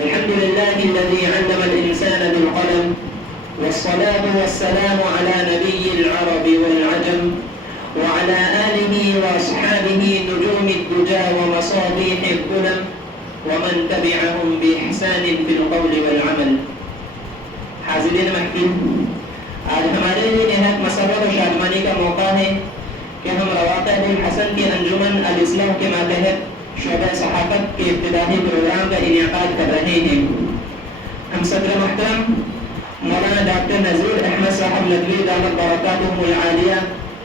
الحمد لله الذي علم الإنسان بالقلم، والصلاة والسلام على نبي العرب والعجم وعلى آله وأصحابه نجوم الدجى ومصابيح الظلم ومن تبعهم بإحسان في القول والعمل. حاضرین محفل، آج ہمارے لیے نہایت مسرت و شادمانی کا موقع ہے کہ ہم رواقع الحسن کی انجمن الاسلام کے ماتحت شعبہ صحافت کے ابتدائی پروگرام کا انعقاد کر رہے ہیں. ہم صدر محترم مولانا ڈاکٹر نذیر احمد صاحب ندوی دامت برکاتہم العالیہ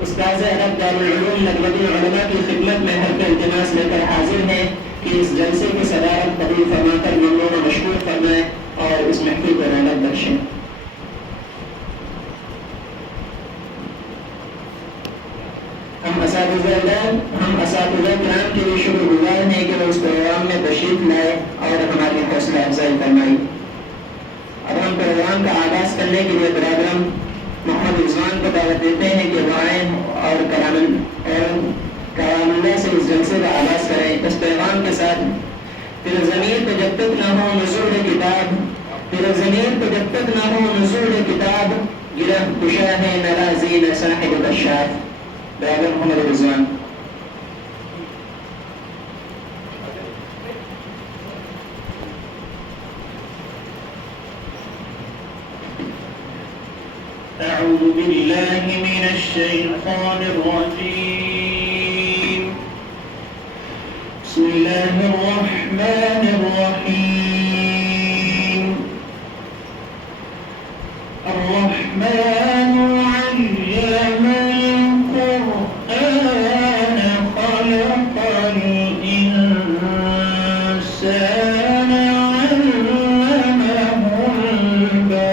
استاذ ادب دارالعلوم ندوۃ العلماء کی خدمت میں حرف التماس لے کر حاضر ہیں کہ اس جلسے کی صدارت قبول فرما کر ممنون و مشکور فرمائیں اور اس محفل کو رونق بخشیں. ہم اساتذہ کرام کے لیے شکر گزار ہیں کہ وہ اس پروگرام میں تشریف لائے اور ہماری حوصلہ افزائی فرمائی. اب ہم پروگرام کا آغاز کرنے کے لیے برادرم محمد رضوان کو دعوت دیتے ہیں کہ دعائیں اور کلام اللہ سے اس جلسے کا آغاز کریں اس پیغام کے ساتھ: تیرے ضمیر پہ جب تک نہ ہو نزول کتاب، تیرے ضمیر پہ جب تک نہ ہو نزول کتاب، گرہ کشا ہے نرازی نہ صاحب کشاف. برادر محمد رضوان. أعوذ بالله من الشيطان الرجيم. بسم الله الرحمن الرحيم. الرحمن علم القرآن خلق الإنسان علمه البيان.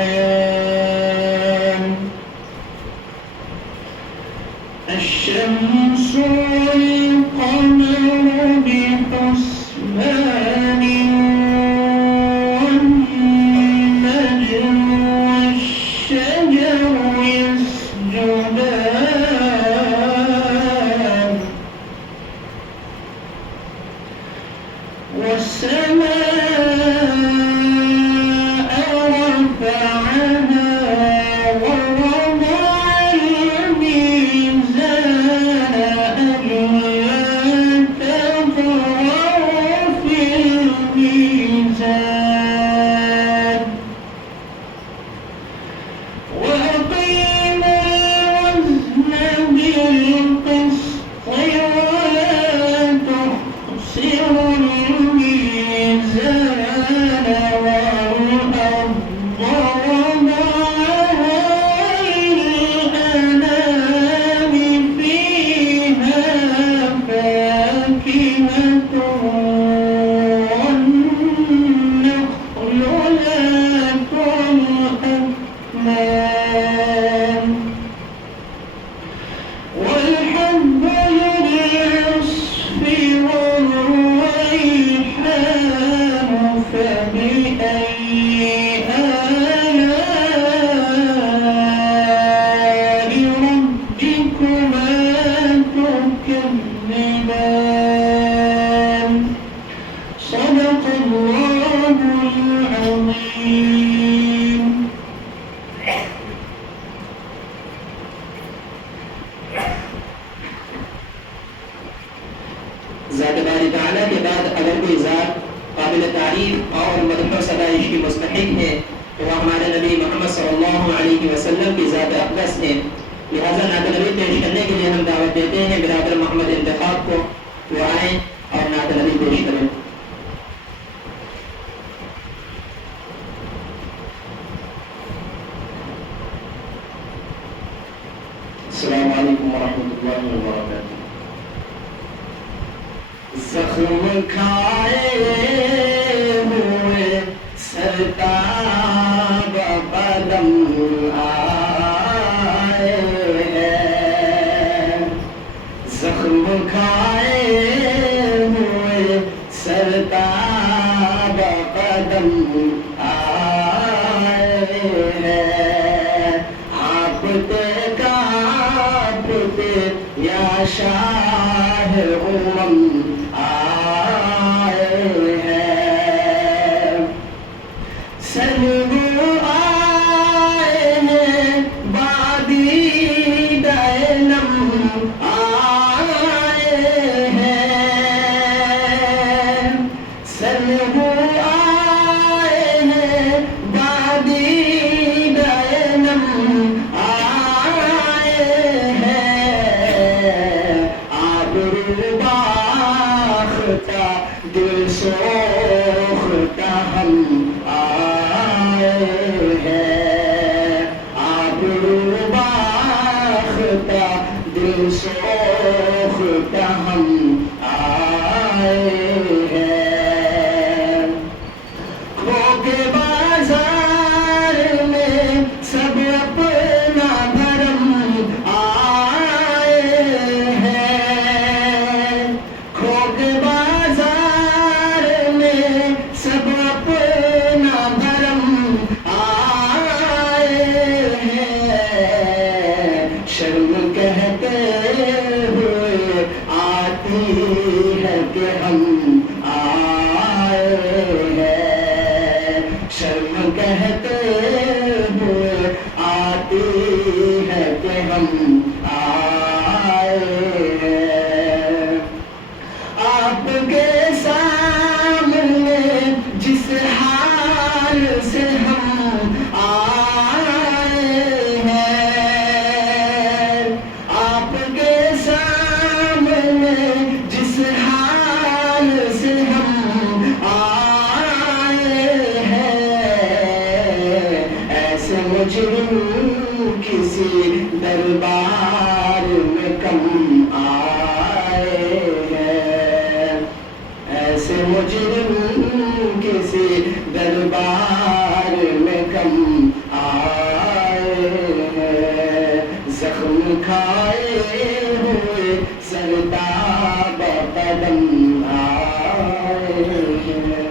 الشمس والقمر بحسبان والنجم والشجر يسجدان والسماء رفعها ووضع الميزان ألا تطغوا في الميزان وأقيموا الوزن بالقسط ولا تخسروا الميزان والأرض وضعها للأنام فيها فاكهة والنخل ذات الأكمام والحب ذو العصف والريحان. فبأي آلاء ربكما تكذبان. صدق الله العظيم. ذات باری تعالیٰ کے بعد اگر کوئی ذات قابل تعریف اور مدح و ستائش کی مستحق ہے تو وہ ہمارے نبی محمد صلی اللہ علیہ وسلم کی ذات اقدس ہے. لہٰذا نعت نبی پیش کرنے کے لیے ہم دعوت دیتے ہیں برادر محمد انتخاب کو وہ آئیں اور نعت نبی پیش کریں. السلام علیکم ورحمۃ اللہ وبرکاتہ. زخم کھائے ہوئے سرتاب قدم آئے ہیں. زخم کھائے ہوئے سرتاب قدم آئے ہیں. کانپتے کانپتے یا شاہ امم آئے ہیں. ہم آئے ہیں، آپ باختہ دل سوختہ ہم آئے ہیں، کھو کے بازار میں سب اپنا بھرم آئے ہیں، کھو کے بازار میں سب اپنا بھرم آئے ہیں، شرم کہتے ہوئے آتی ہے کہ ہم آئے ہیں، شرم کہتے ہوئے آتی ہے کہ ہم آئے ہیں، آپ کے سامنے جس حال سے ہم آئے ہیں، آپ کے سامنے جس حال سے ہم آئے ہیں، ایسے مجرم کسی دربار میں کم آئے ہیں، ایسے مجرم کسی دربار میں کم آئے ہیں، زخم کھائے ہوئے سرتاب قدم آئے ہیں۔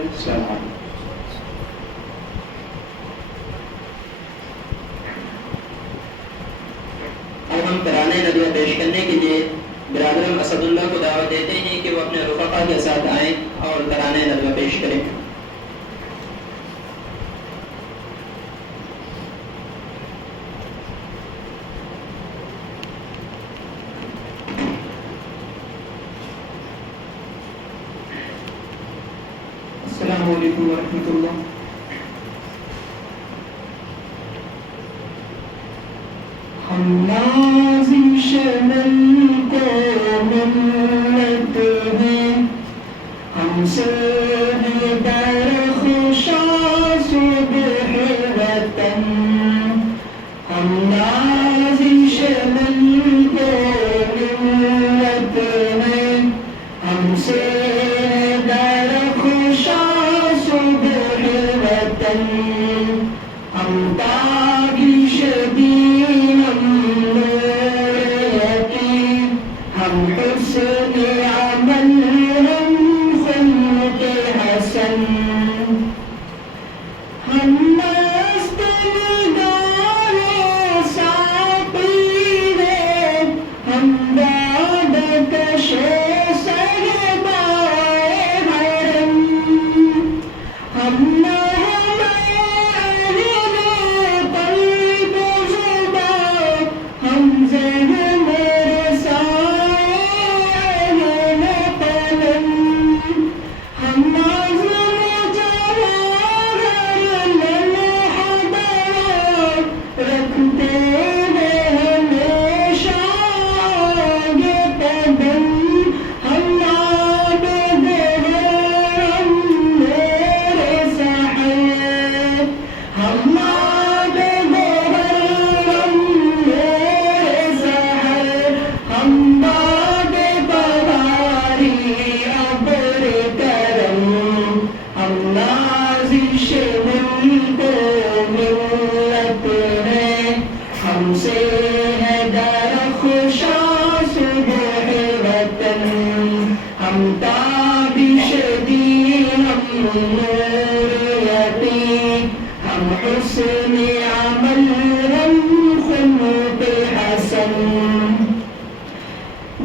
اب ہم ترانے ندوہ پیش کرنے کے لیے برادر اسد اللہ کو دعوت دیتے ہیں کہ وہ اپنے رفقا کے ساتھ آئیں اور ترانے ندوہ پیش کریں۔ السلام علیکم ورحمۃ اللہ۔ ہم نازش من کو منت ہیں، ہم سے ہے درخشاں صبح وطن، ہم نازش من کو منت ہیں، ہم سے درخشاں صبح وطن، ہم تاغش دین ہم نور یقین، ہم حسن عمل ہم خلق حسن، ہم مست نگار ساقی ہیں، ہم داد کش صحبائے حرم، ہم ہم سے ہے درخشاں صبح وطن، ہم تابش دین ہم نور یقین، ہم حسن عمل ہم خلق حسن،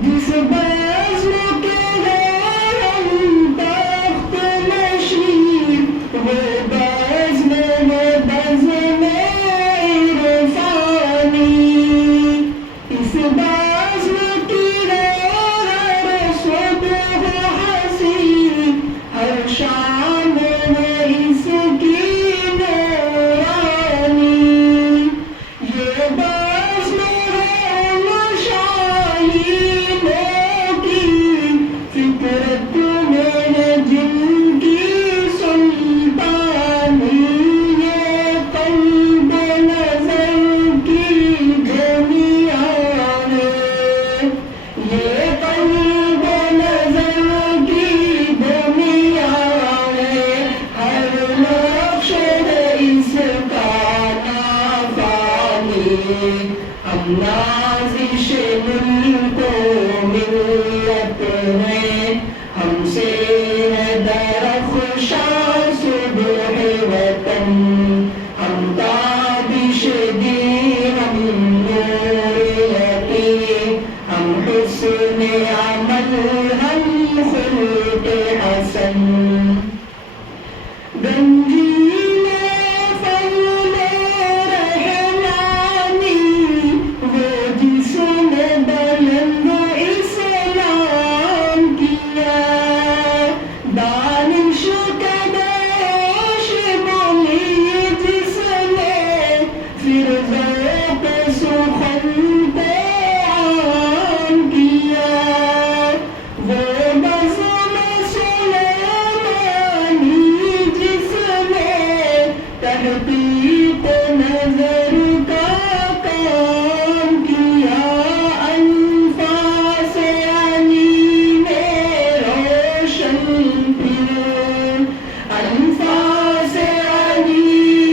جس بزم کے ہیں ہم تخت نشین، وہ بزم میں ہم نازش ملک و ملت ہیں، ہم سے ہے درخشاں صبح وطن، ہم تابش دی ہم نور یقین، ہم حسن عمل ہم خلق حسن، گنجیل فضل رحمانی وہ جس نے بلند اسلام کیا، دانش کداش بولی جس نے پھر ذوق سخن کو عام کیا، وہ بزم سلیمانی جس نے تحقیق نظر کا کام کیا، انفاس علی نے روشن پھر، انفاس علی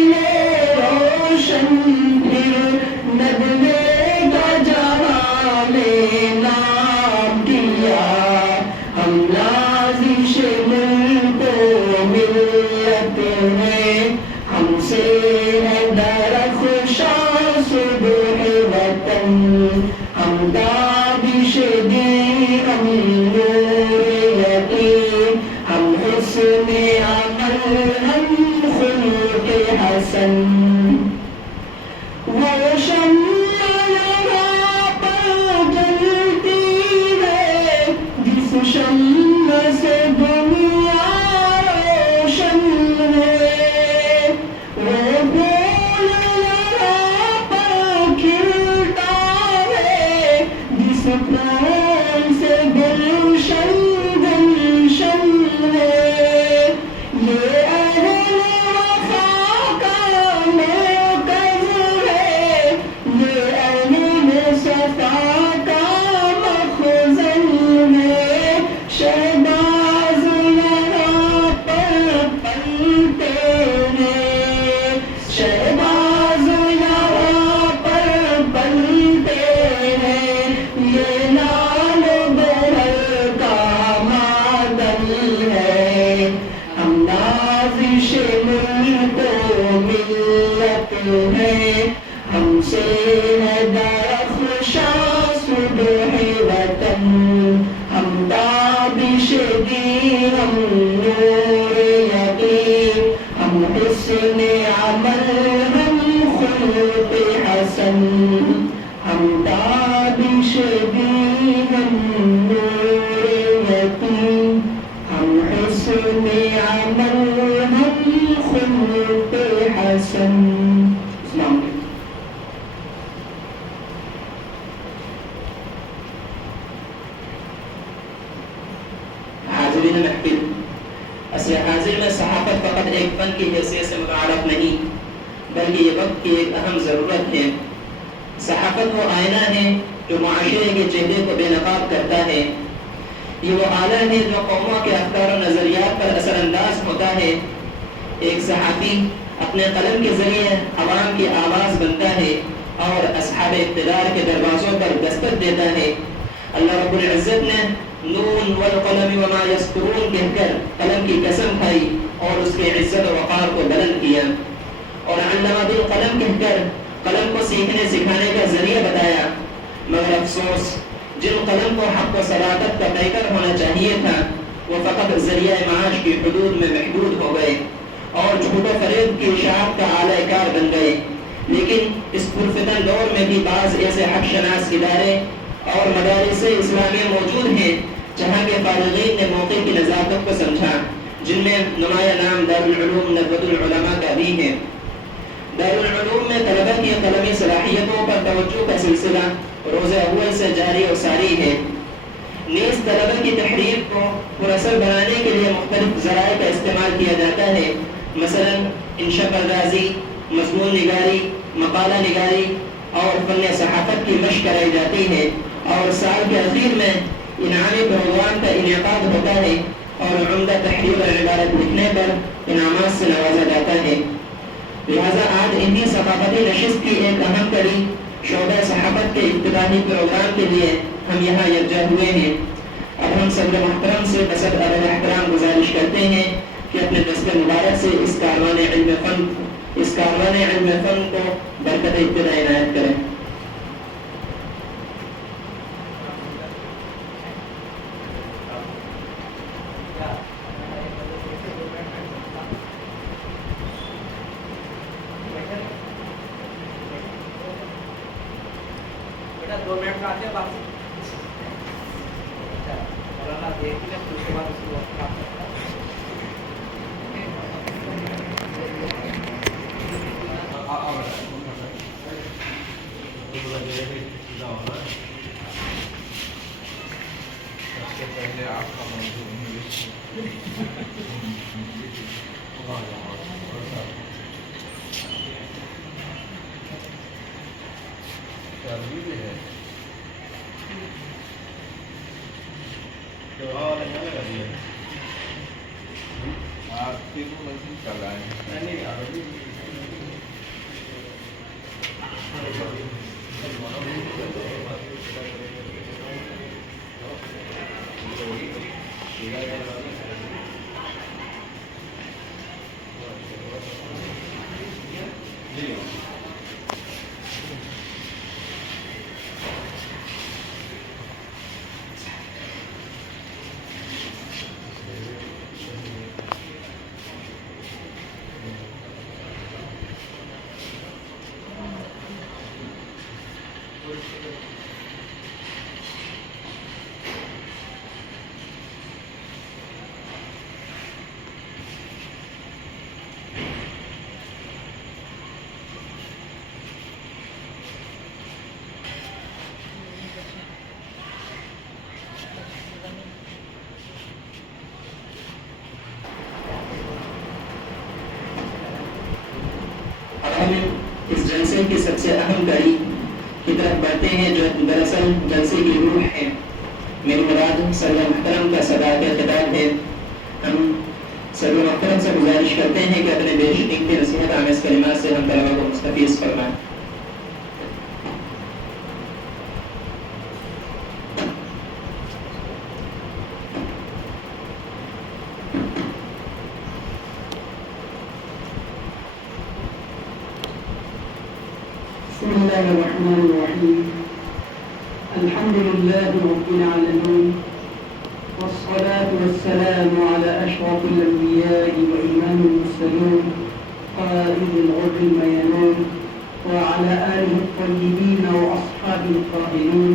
نے روشن پھر، ندوے کا جہاں میں نام کیا، ہم نازش ملک و ملت ہیں، ہم سے ہے درخشاں صبح وطن، ہم تابش دی ہم نور یقین، ہم حسن عمل ہم خلق حسن، وہ شمع یہاں پر جلتی ہے جس شمع سے دنیا روشن ہے، وہ پھول یہاں پر کھلتا ہے جس پھول سے گلشن گلشن ہے، یہ اہل وفا کا مرکز ہے، یہ اہل صفا کا مخزن ہے، شہباز یہاں پر پلتے ہیں، شہباز یہاں پر پلتے ہیں، یہ لال گوہر کا معدن ہے، ہم نازش ملک و ملت ہیں، ہم سے ہے درخشاں صبح وطن، ہم تابش دی ہم نور یقین، ہم حسن عمل ہم خلق حسن، ہم تابش دی ہم نور یقین، ہم حسن عمل ہم خلق حسن۔ السلام علیکم۔ حاضرین محفل، اصل حاضر میں صحافت فقط ایک فن کی حیثیت سے متعارف نہیں بلکہ یہ وقت کی ایک اہم ضرورت ہے۔ صحافت وہ آئینہ ہے جو معاشرے کے چہرے کو بے نقاب کرتا ہے، یہ وہ آلہ ہے جو قوموں کے افکار و نظریات پر اثر انداز ہوتا ہے۔ ایک صحافی اپنے قلم کے ذریعے عوام کی آواز بنتا ہے اور اصحاب اقتدار کے دروازوں پر دستک دیتا ہے۔ اللہ رب العزت نے نون والقلم وما یسطرون کہہ کر قلم کی قسم کھائی اور اس کے عزت و وقار کو بلند کیا، اور علمہ بالقلم کہہ کر قلم کو سیکھنے سکھانے کا ذریعہ بتایا۔ مگر افسوس، جن قلم کو حق و صداقت کا پیکر ہونا چاہیے تھا وہ فقط ذریعہ معاش کی حدود میں محدود ہو گئے اور جھوٹ و فریب کی اشاعت کا اعلی کار بن گئے۔ لیکن اس پرفتن دور میں بھی بعض ایسے حق شناس ادارے اور مدارس اسلامیہ موجود ہیں جہاں کے فارغین نے موقع کی نزاکت کو سمجھا، جن میں نمایاں نام دارالعلوم ندوۃ العلماء کا بھی ہے۔ دارالعلوم میں طلبہ کی قلمی صلاحیتوں پر توجہ کا سلسلہ روز اول سے جاری و ساری ہے۔ نیز طلبہ کی تحریر کو پراثر بنانے کے لیے مختلف ذرائع کا استعمال کیا جاتا ہے، مثلا انشاء پردازی، مضمون نگاری، مقالہ نگاری اور فن صحافت کی مشق کرائی جاتی ہے، اور سال کے اخیر میں انعامی پروگرام کا انعقاد ہوتا ہے اور عمدہ تحریر اور عبارت لکھنے پر انعامات سے نوازا جاتا ہے۔ لہذا آج انہی ثقافتی نشست کی ایک اہم کڑی شعبہ صحافت کے ابتدائی پروگرام کے لیے ہم یہاں یکجا ہوئے ہیں۔ اب ہم صدر محترم سے بصدر احترام گزارش کرتے ہیں کہ اپنے دست مبارک سے اس کاروان علم فن کو برکت ابتدا عنایت کریں۔ اس جلسے کی سب سے اہم کڑی کی طرف بڑھتے ہیں جو دراصل جلسے کی روح ہے۔ میری مراد صدر محترم کا صدارت خطاب ہے۔ ہم صدر محترم سے گزارش کرتے ہیں کہ اپنے بے شقیقتی نصیحت آمیز کلمات سے ہم طلبہ کو مستفیض فرمائیں۔ بسم الله الرحمن الرحيم الحمد لله رب العالمين والصلاة والسلام على أشرف الأنبياء وإمام المرسلين قائد الغر الميامين وعلى آله الطيبين وأصحابه الطاهرين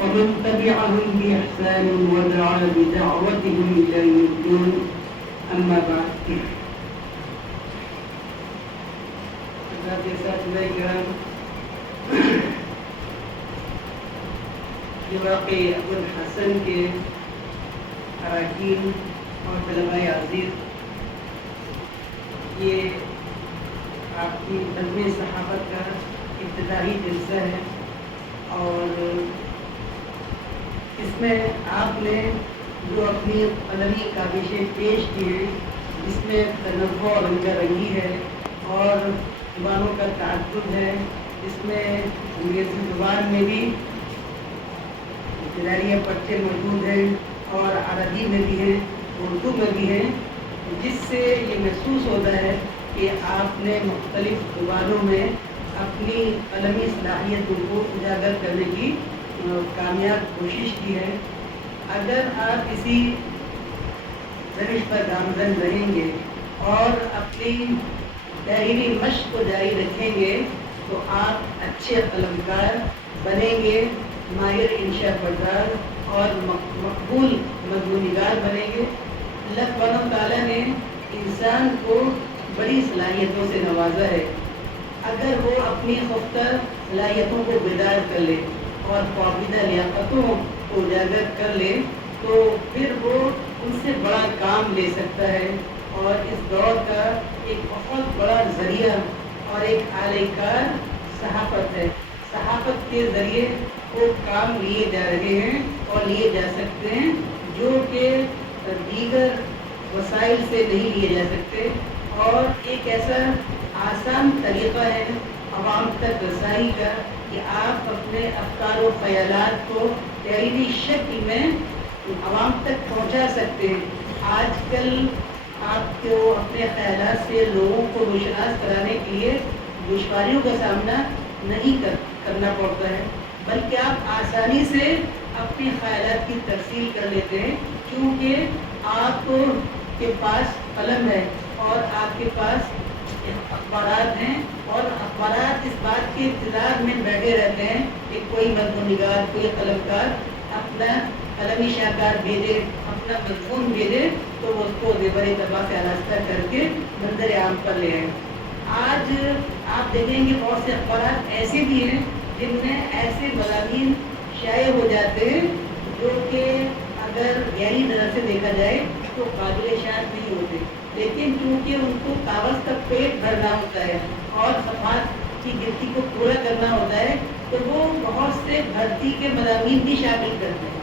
ومن تبعهم بإحسان ودعا بدعوتهم إلى يوم الدين أما بعد یہ واقعی ابوالحسن کے اراکین اور طلباء عزیز، یہ آپ کی نظم صحافت کا ابتدائی جلسہ ہے اور اس میں آپ نے جو اپنی قلمی کاوشیں پیش کی ہیں، اس میں تنوع اور رنگا رنگی ہے اور زبانوں کا تعدد ہے۔ اس میں انگریزی زبان میں بھی ابتدائیہ پرچے موجود ہیں اور عربی میں بھی ہیں، اردو میں بھی ہیں، جس سے یہ محسوس ہوتا ہے کہ آپ نے مختلف زبانوں میں اپنی قلمی صلاحیتوں کو اجاگر کرنے کی کامیاب کوشش کی ہے۔ اگر آپ اسی روش پر گامزن رہیں گے اور اپنی تحریری مشق کو جاری رکھیں گے تو آپ اچھے قلمکار بنیں گے، ماہر انشاء بردار اور مقبول مضمونگار بنیں گے۔ اللہ سبحانہ تعالیٰ نے انسان کو بڑی صلاحیتوں سے نوازا ہے۔ اگر وہ اپنی خفتہ صلاحیتوں کو بیدار کر لے اور پابندہ لیاقتوں کو اجاگر کر لے تو پھر وہ ان سے بڑا کام لے سکتا ہے، اور اس دور کا ایک بہت بڑا ذریعہ اور ایک اعلی کار صحافت ہے۔ صحافت کے ذریعے وہ کام لیے جا رہے ہیں اور لیے جا سکتے ہیں جو کہ دیگر وسائل سے نہیں لیے جا سکتے، اور ایک ایسا آسان طریقہ ہے عوام تک رسائی کا کہ آپ اپنے افکار و خیالات کو تحریری شکل میں عوام تک پہنچا سکتے ہیں۔ آج کل آپ کو اپنے خیالات سے لوگوں کو روشناس کرانے کے لیے دشواریوں کا سامنا نہیں کرنا پڑتا ہے، بلکہ آپ آسانی سے اپنے خیالات کی تفصیل کر لیتے ہیں، کیونکہ آپ کے پاس قلم ہے اور آپ کے پاس اخبارات ہیں، اور اخبارات اس بات کے انتظار میں بیٹھے رہتے ہیں کہ کوئی مضمون نگار، کوئی قلمکار اپنا قلمی شاہکار بھیجے، اپنا مضمون بھیجے تو وہ اس کو زیور طبع سے آراستہ کر کے منظر عام پر لے آئے۔ آج آپ دیکھیں گے بہت سے اخبارات ایسے بھی ہیں جن میں ایسے مضامین شائع ہو جاتے ہیں جو کہ اگر گہری نظر سے دیکھا جائے تو قابل شاید نہیں ہوتے، لیکن چونکہ ان کو کاغذ کا پیٹ بھرنا ہوتا ہے اور صفحات کی گنتی کو پورا کرنا ہوتا ہے تو وہ بہت سے بھرتی کے مضامین بھی شامل کرتے ہیں۔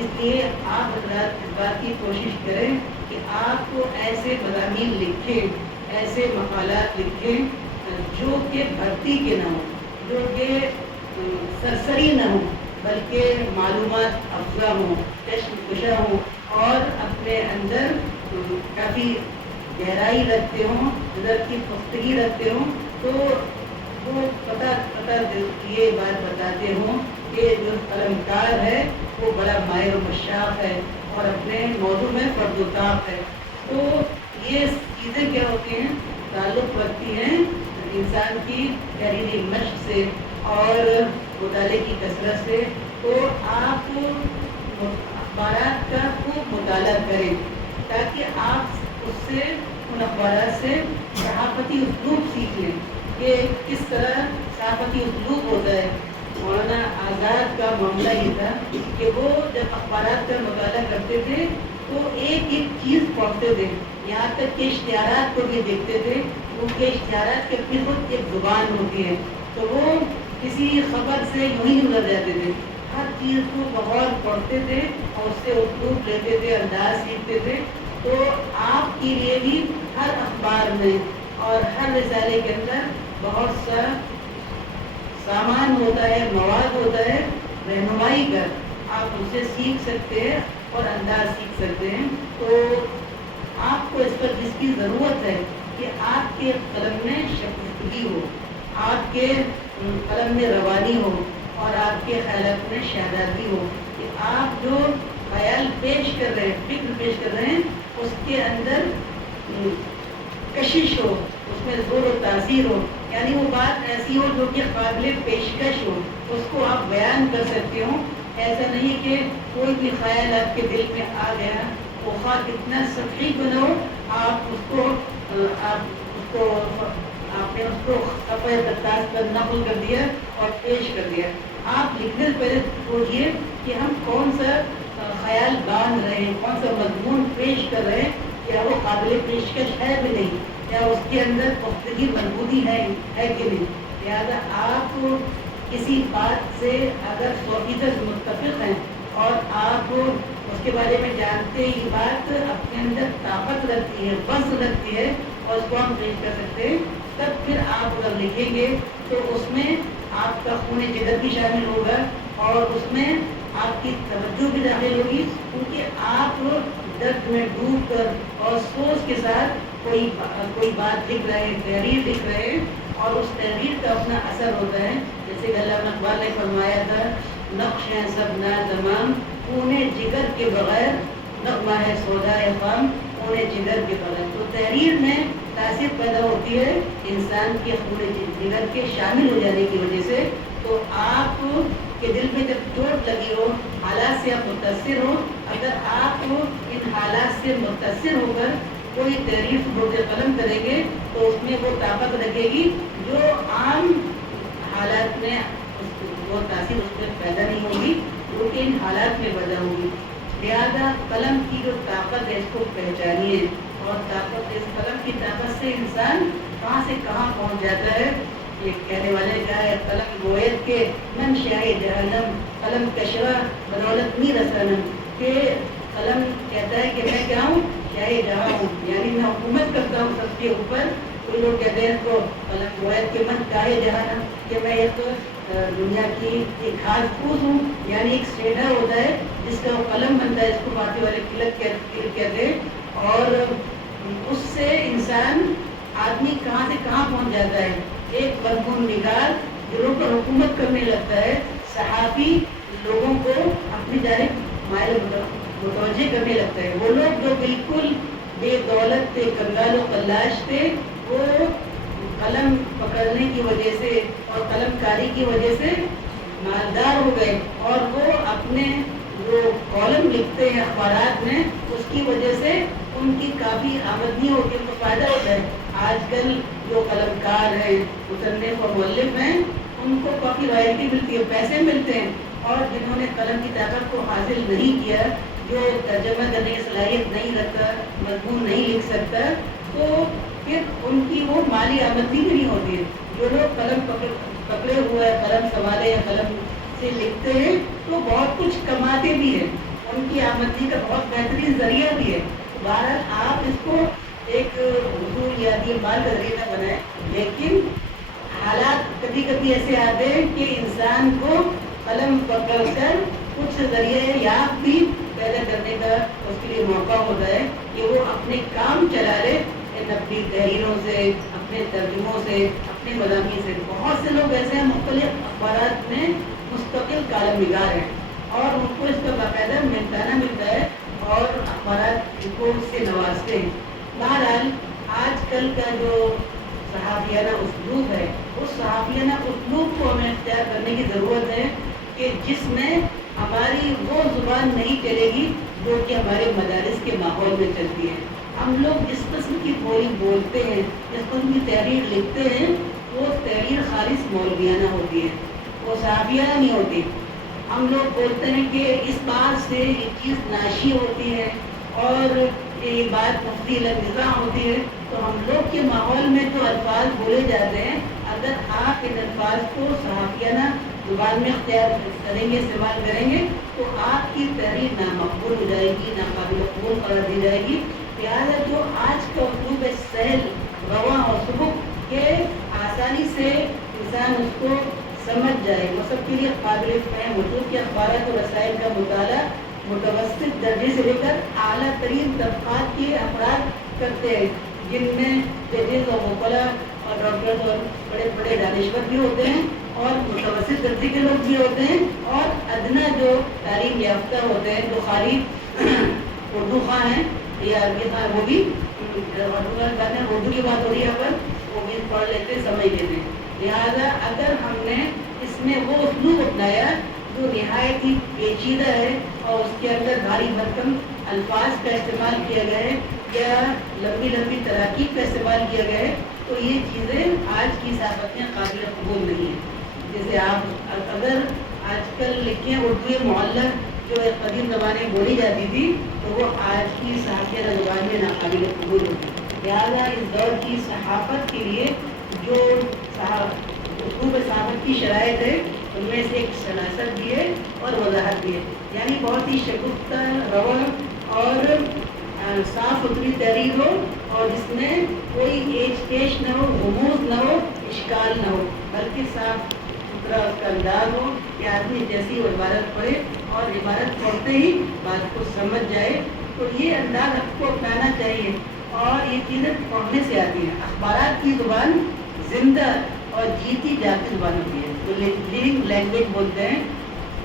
اس لیے آپ حضرات اس بات کی کوشش کریں کہ آپ کو ایسے مضامین لکھیں، ایسے مقالات لکھیں جو کہ بھرتی کے نہ ہوں، جو کہ سرسری نہ ہوں، بلکہ معلومات افزا ہوں، چشم کشا ہوں اور اپنے اندر کافی گہرائی رکھتے ہوں، نظر کی پختگی رکھتے ہوں، تو وہ پتہ یہ بات بتاتے ہوں کہ جو قلمکار ہے وہ بڑا ماہر و مشاق ہے اور اپنے موضوع میں فرد و طاق ہے۔ تو یہ چیزیں کیا ہوتی ہیں، تعلق رکھتی ہیں انسان کی تحریری مشق سے اور مطالعے کی کثرت سے۔ تو آپ اخبارات کا خوب مطالعہ کریں تاکہ آپ اس سے، ان اخبارات سے صحافتی اسلوب سیکھ لیں کہ کس طرح صحافتی اسلوب ہوتا ہے۔ مولانا آزاد کا معاملہ یہ تھا کہ وہ جب اخبارات کا مطالعہ کرتے تھے تو ایک ایک چیز پڑھتے تھے، یہاں تک کہ اشتہارات کو بھی دیکھتے تھے، کیونکہ اشتہارات کے اپنی خود ایک زبان ہوتی ہے، تو وہ کسی خبر سے یوں ہی گزر جاتے تھے، ہر چیز کو بغور پڑھتے تھے اور اس سے اسلوب لیتے تھے، انداز سیکھتے تھے۔ تو آپ کے لیے بھی ہر اخبار میں اور ہر رسالے کے اندر بہت سا سامان ہوتا ہے، مواد ہوتا ہے، رہنمائی کر آپ اسے سیکھ سکتے ہیں اور انداز سیکھ سکتے ہیں۔ تو آپ کو اس پر جس کی ضرورت ہے کہ آپ کے قلم میں شگفتگی ہو، آپ کے قلم میں روانی ہو اور آپ کے خیالات میں شہادتی ہو، کہ آپ جو خیال پیش کر رہے ہیں، فکر پیش کر رہے ہیں، اس کے اندر کشش ہو، اس میں زور و تاثیر ہو، یعنی وہ بات ایسی ہو جو کہ قابل پیشکش ہو، اس کو آپ بیان کر سکتے ہو۔ ایسا نہیں کہ کوئی بھی خیال آپ کے دل میں آ گیا، وہ خواہ کتنا سطحی کیوں نہ ہو، آپ اس کو صفحہ کرتاس پر نقل کر دیا اور پیش کر دیا۔ آپ لکھنے سے پہلے سوچیے کہ ہم کون سا خیال باندھ رہے ہیں، کون سا مضمون پیش کر رہے ہیں، کیا وہ قابل پیشکش ہے بھی نہیں، کیا اس کے اندر پختگی مضبوطی ہے کہ نہیں۔ لہٰذا آپ کسی بات سے اگر 100% متفق ہیں اور آپ اس کے بارے میں جانتے یہ بات اپنے اندر طاقت رکھتی ہے، وزن رکھتی ہے اور اس کو ہم پیش کر سکتے ہیں، تب پھر آپ اگر لکھیں گے تو اس میں آپ کا خون جگر بھی شامل ہوگا اور اس میں آپ کی توجہ بھی داخل ہوگی، کیونکہ آپ درد میں ڈوب کر اور سوچ کے ساتھ کوئی بات لکھ رہے ہیں، تحریر لکھ رہے ہیں، اور اس تحریر کا اپنا اثر ہوتا ہے۔ جیسے کہ علامہ اقبال نے فرمایا تھا، نقش ہے سب ناتمام خون جگر کے بغیر، نغمہ ہے سودائے خام خون جگر کے بغیر۔ تو تحریر میں تاثیر پیدا ہوتی ہے انسان کے خون جگر کے شامل ہو جانے کی وجہ سے۔ تو آپ کے دل میں جب چوٹ لگی ہو، حالات سے آپ متاثر ہو، اگر آپ ان حالات سے متاثر ہو کر کوئی تحریر بروز قلم کریں گے تو اس میں وہ طاقت رکھے گی جو عام حالات میں وہ تاثیر اس میں پیدا نہیں ہوگی، کیونکہ ان حالات میں پیدا ہوگی۔ لہذا قلم کی جو طاقت ہے اس کو پہچانیے، اور طاقت، اس قلم کی طاقت سے انسان کہاں سے کہاں پہنچ جاتا ہے۔ یہ کہنے والے نے کہا ہے، قلم گوید کے من شاہ جہنم، قلم کشوا بدولت می رسانم، کہ قلم کہتا ہے کہ میں کیا ہوں، شاہ جہاں ہوں، یعنی میں حکومت کرتا ہوں سب کے اوپر، کوئی لوگ کہتے ہیں تو قلم روایت کے من کاہے جہانا کہ میں ایک دنیا کی ایک خاص پھوس ہوں، یعنی ایک سیڈا ہوتا ہے جس کا وہ قلم بنتا ہے، اس کو فارسی والے قلت کہتے ہیں، اور اس سے انسان آدمی کہاں سے کہاں پہنچ جاتا ہے، ایک مضمون نگار دلوں پر حکومت کرنے لگتا ہے، صحافی لوگوں کو اپنی جانب مائل متوجہ کرنے لگتا ہے۔ وہ لوگ جو بالکل بے دولت تھے، کنگال و قلاش تھے، وہ قلم پکڑنے کی وجہ سے اور قلم کاری کی وجہ سے مالدار ہو گئے، اور وہ اپنے جو کالم لکھتے ہیں اخبارات میں، اس کی وجہ سے ان کی کافی آمدنی ہوتی ہے، ان کو فائدہ ہوتا ہے۔ آج کل جو قلم کار ہیں، مصنف اور مؤلف ہیں، ان کو کافی رائلٹی ملتی ہے، پیسے ملتے ہیں، اور جنہوں نے قلم کی طاقت کو حاصل نہیں کیا، جو ترجمہ کرنے کی صلاحیت نہیں رکھتا، مضمون نہیں لکھ سکتا، تو پھر ان کی وہ مالی آمدنی بھی نہیں ہوتی ہے۔ جو لوگ قلم پکڑے ہوئے قلم سنبھالے یا قلم سے لکھتے ہیں تو بہت کچھ کماتے بھی ہیں، ان کی آمدنی کا بہت بہترین ذریعہ بھی ہے۔ بہرحال آپ اس کو ایک حصول یا مال کا ذریعہ نہ بنائیں، لیکن حالات کبھی کبھی ایسے آتے ہیں کہ انسان کو قلم پکڑ کر کچھ ذریعہ یافت بھی پیدا کرنے کا اس کے لیے موقع ہوتا ہے کہ وہ اپنے کام چلا لے، اپنی تحریروں سے، اپنے ترجموں سے، اپنے مضامین سے۔ بہت سے لوگ ایسے ہیں مختلف اخبارات میں مستقل کالم نگار ہیں، اور ان کو اس کا باقاعدہ ملتانہ ملتا ہے، اور اخبارات کو اس سے نوازتے ہیں۔ بہرحال آج کل کا جو صحافیانہ اسلوب ہے، اس صحافیانہ اسلوب کو ہمیں اختیار کرنے کی ضرورت ہے کہ جس میں ہماری وہ زبان نہیں چلے گی جو کہ ہمارے مدارس کے ماحول میں چلتی ہے۔ ہم لوگ جس قسم کی بولی بولتے ہیں، جس قسم کی تحریر لکھتے ہیں، وہ تحریر خالص مولویانہ ہوتی ہے، وہ صحافیانہ نہیں ہوتی۔ ہم لوگ بولتے ہیں کہ اس بات سے یہ چیز ناشی ہوتی ہے اور یہ بات مفتی النظام ہوتی ہے، تو ہم لوگ کے ماحول میں جو الفاظ بولے جاتے ہیں، اگر آپ ان الفاظ کو صحافیانہ زبان میں اختیار کریں گے، استعمال کریں گے، تو آپ کی تحریر نامقبول ہو جائے گی، ناقابل قبول قرار دی جائے گی۔ لہٰذا جو آج کا اسلوب ہے سہل، رواں اور سبک، کہ آسانی سے انسان اس کو سمجھ جائے، وہ سب کے لیے قابل فہم ہو، کہ اخبارات اور رسائل کا مطالعہ متوسط درجے سے لے کر اعلیٰ ترین طبقات کے افراد کرتے ہیں، جن میں ججز اور وکلا اور ڈاکٹر اور بڑے بڑے دانشور بھی ہوتے ہیں، اور متوسط درجے کے لوگ بھی ہوتے ہیں، اور ادنا جو تعلیم یافتہ ہوتے ہیں، جو خالی اردو خواہ ہیں یا عربی خواہ، وہ بھی اردو کی بات ہو رہی ہے، پر وہ بھی پڑھ لیتے، سمجھ لیتے ہیں۔ لہٰذا اگر ہم نے اس میں وہ اسلوب اپنایا جو نہایت ہی پیچیدہ ہے، اور اس کے اندر بھاری بھرکم الفاظ کا استعمال کیا گیا ہے یا لمبی لمبی تراکیب کا استعمال کیا گیا ہے، تو یہ چیزیں آج کی صحافت میں قابل قبول نہیں ہیں۔ جیسے آپ اگر آج کل لکھیں اردو معلق جو ایک قدیم زمانے میں بولی جاتی تھی، تو وہ آج کی صحافیانہ زبان میں ناقابل قبول ہوتی ہے۔ لہٰذا اس دور کی صحافت کے لیے جو اسلوب صحافت کی شرائط ہے، ان میں سے ایک شناست بھی ہے اور وضاحت بھی ہے، یعنی بہت ہی شگفتہ، رواں اور صاف ستھری تحریر ہو، اور جس میں کوئی ایچ پیش نہ ہو، غموض نہ ہو، اشکال نہ ہو، بلکہ صاف ستھرا اس کا انداز ہو کہ آدمی جیسی وہ عبارت پڑھے اور عبارت پڑھتے ہی بات کو سمجھ جائے۔ تو یہ انداز آپ کو اپنانا چاہیے، اور یہ چیزیں پڑھنے سے آتی ہیں۔ اخبارات کی زبان زندہ اور جیتی جاتی زبان ہوتی ہے، جو لیونگ لینگویج بولتے ہیں۔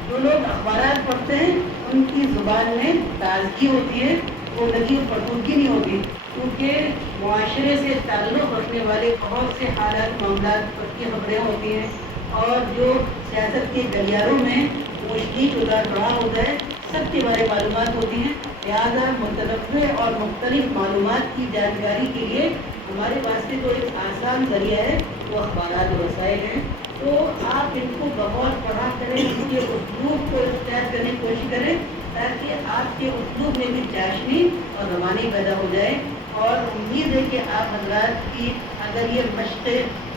جو لوگ اخبارات پڑھتے ہیں ان کی زبان میں تازگی ہوتی ہے، وہ لگی اور پردودگی نہیں ہوتی، کیونکہ معاشرے سے تعلق رکھنے والے بہت سے حالات، معاملات کی خبریں ہوتی ہیں، اور جو سیاست کے گلیاروں میں مشکل اتار چڑھاؤ ہوتا ہے، سب کے بارے معلومات ہوتی ہیں۔ لہٰذا متنوع اور مختلف معلومات کی جانکاری کے لیے ہمارے پاس سے جو ایک آسان ذریعہ ہے وہ اخبارات اور رسائل ہیں۔ تو آپ ان کو بغور پڑھا کریں، ان کے اسلوب کو اختیار کرنے کی کوشش کریں، تاکہ آپ کے اسلوب میں بھی چاشنی اور روانی پیدا ہو جائے۔ اور امید ہے کہ آپ حضرات کی اگر یہ مشق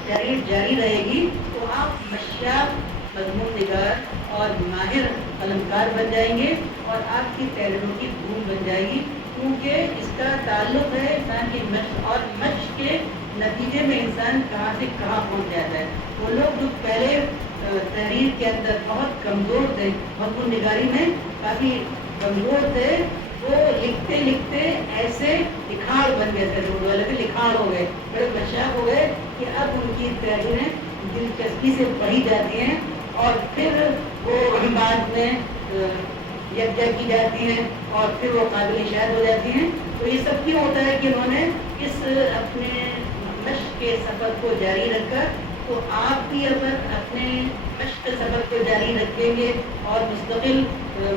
تحریر جاری رہے گی تو آپ مشیاب مضمون نگار اور ماہر قلمکار بن جائیں گے، اور آپ کی تحریروں کی دھوم بن جائے گی۔ کیونکہ اس کا تعلق ہے انسان کی مشق، اور مشق کے نتیجے میں انسان کہاں سے کہاں پہنچ جاتا ہے۔ وہ لوگ جو پہلے تحریر کے اندر بہت کمزور تھے، مضمون نگاری میں کافی کمزور تھے، وہ لکھتے لکھتے ایسے لکھاڑ بن گئے تھے، اردو والے کے لکھاڑ ہو گئے، بڑے مشاق ہو گئے کہ اب ان کی تحریریں دلچسپی سے پڑھی جاتی ہیں اور پھر وہ بعد میں یکجا کی جاتی ہیں اور پھر وہ قابل شاید ہو جاتی ہیں۔ تو یہ سب کیوں ہوتا ہے کہ انہوں نے اس اپنے مشق کے سفر کو جاری رکھا۔ تو آپ بھی اگر اپنے مشق کے سفر کو جاری رکھیں گے اور مستقل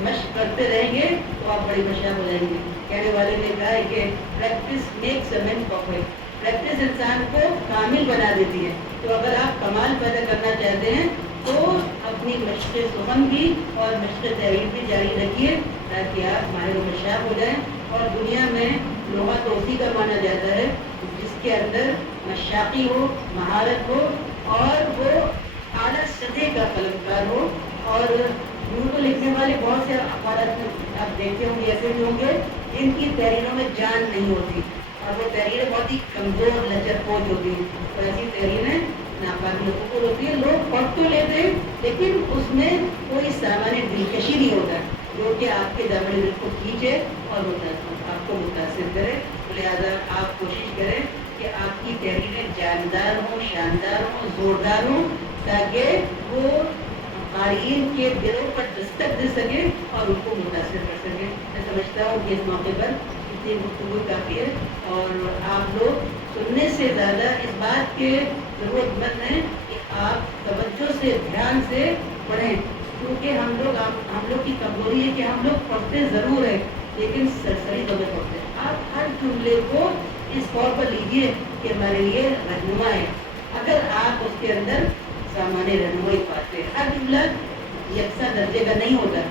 مشق کرتے رہیں گے تو آپ بڑی مشاق ہو جائیں گے۔ کہنے والے نے کہا ہے کہ practice makes a man perfect, practice انسان کو کامل بنا دیتی ہے۔ تو اگر آپ کمال پیدا کرنا چاہتے ہیں تو اپنی مشق سخن بھی اور مشق تحریر بھی جاری رکھیے تاکہ آپ ماہر و مشاق ہو جائیں۔ اور دنیا میں لغت اسی کا مانا جاتا ہے جس کے اندر مشاقی ہو، مہارت ہو اور وہ اعلیٰ سطح کا قلمکار ہو۔ اور اردو لکھنے والے بہت سے اخبارات میں آپ دیکھتے ہوں گے، ایسے بھی ہوں گے جن کی تحریروں میں جان نہیں ہوتی اور وہ تحریریں بہت ہی کمزور لچر پوچھ ہوتی ہیں۔ تو ایسی تحریریں ناقابل قبول ہوتی ہے۔ لوگ پڑھ تو لیتے ہیں لیکن اس میں کوئی سامان دلکشی نہیں ہوتا جو کہ آپ کے دامن دل کو کھینچے اور آپ کو متاثر کرے۔ لہٰذا آپ کوشش کریں کہ آپ کی تحریریں جاندار ہوں، شاندار ہوں، زوردار ہوں تاکہ وہ قارئین کے دلوں پر دستک دے سکے اور ان کو متاثر کر سکے۔ میں سمجھتا ہوں کہ اس موقع پر اتنی گفتگو کافی ہے اور آپ لوگ سننے سے زیادہ اس بات کے ضرورت مند ہیں کہ آپ توجہ سے، دھیان سے پڑھیں، کیونکہ ہم لوگ کی کمزوری ہے کہ ہم لوگ پڑھتے ضرور ہیں لیکن سرسری دمے پڑھتے ہیں۔ آپ ہر جملے کو اس طور پر لیجئے کہ ہمارے لیے رہنما ہے۔ اگر آپ اس کے اندر سامان رہنمائی پاتے ہیں، ہر جملہ یکساں درجے کا نہیں ہوتا،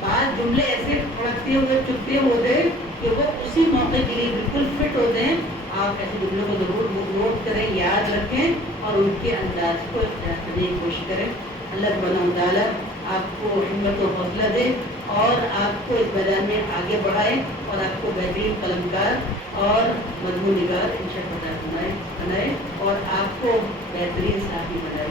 بعض جملے ایسے پڑھتے ہوئے چپتے ہوتے ہیں کہ وہ اسی موقع کے لیے بالکل فٹ ہوتے ہیں۔ آپ ایسے جملوں کو ضرور نوٹ کریں، یاد رکھیں اور ان کے انداز کو اختیار کرنے کی کوشش کریں۔ اللہ سبحانہ و تعالیٰ آپ کو ہمت و حوصلہ دے اور آپ کو اس میدان میں آگے بڑھائے اور آپ کو بہترین قلمکار اور مضمون نگار انشاءاللہ بنائے اور آپ کو بہترین صحافی بنائے۔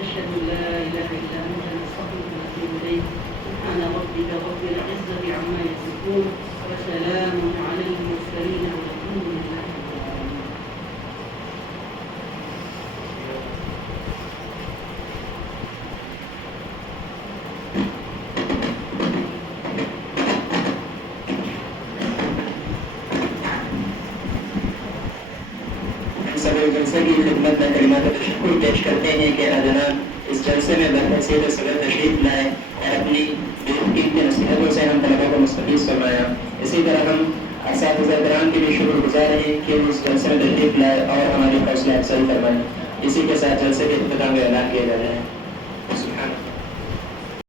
أشهد أن لا إله إلا أنت نستغفرك ونتوب إليك سبحان ربك رب العزة عما يصفون وسلام على المرسلين والحمد لله رب العالمين۔ جلسے کی خدمت میں کلمات تشکر پیش کرتے ہیں کہ جناب اس جلسے میں برحیثیت صدر تشریف لائے اور اپنی قیمتی نصیحتوں سے ہم طلبا کو مستفیض فرمایا۔ اسی طرح ہم اساتذہ کرام کے بھی شکر گزار ہیں کہ وہ اس جلسے میں تشریف لائے اور ہماری حوصلہ افزائی فرمائے۔ اسی کے ساتھ جلسے کے اختتام کا اعلان کیا جا رہا ہے۔